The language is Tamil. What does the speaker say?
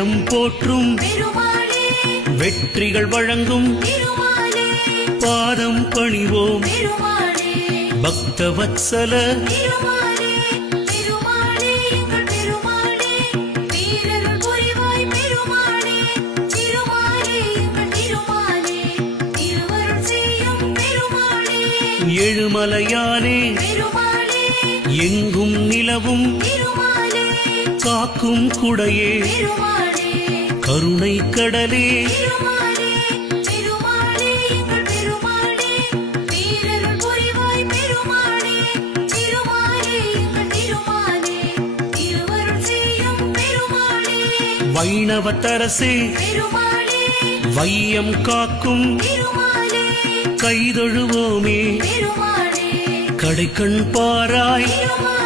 வேதம் போற்றும் பெருமாளே வெற்றிகள் வழங்கும் பெருமாளே பாதம் பணிவோம் பெருமாளே பக்தவத்சல பெருமாளே பெருமாளே எங்கள் பெருமாளே வீரருள் புரிவாய் பெருமாளே திருமாலே எங்கள் திருமாலே திருவருள் செய்யும் பெருமாளே எழுமலையானே பெருமாளே எங்கும் நிலவும் பெருமாளே காக்கும் குடையே பெருமாளே கருணை கடலே பெருமாளே பெருமாளே எங்கள் பெருமாளே வீரருள் புரிவாய் பெருமாளே திருமாலே எங்கள் திருமாலே திருவருள் செய்யும் பெருமாளே வைணவத்தரசே பெருமாளே வையம் காக்கும் பெருமாளே கைதொழுவோமே பெருமாளே கடைக்கண் பாராய் பெருமாளே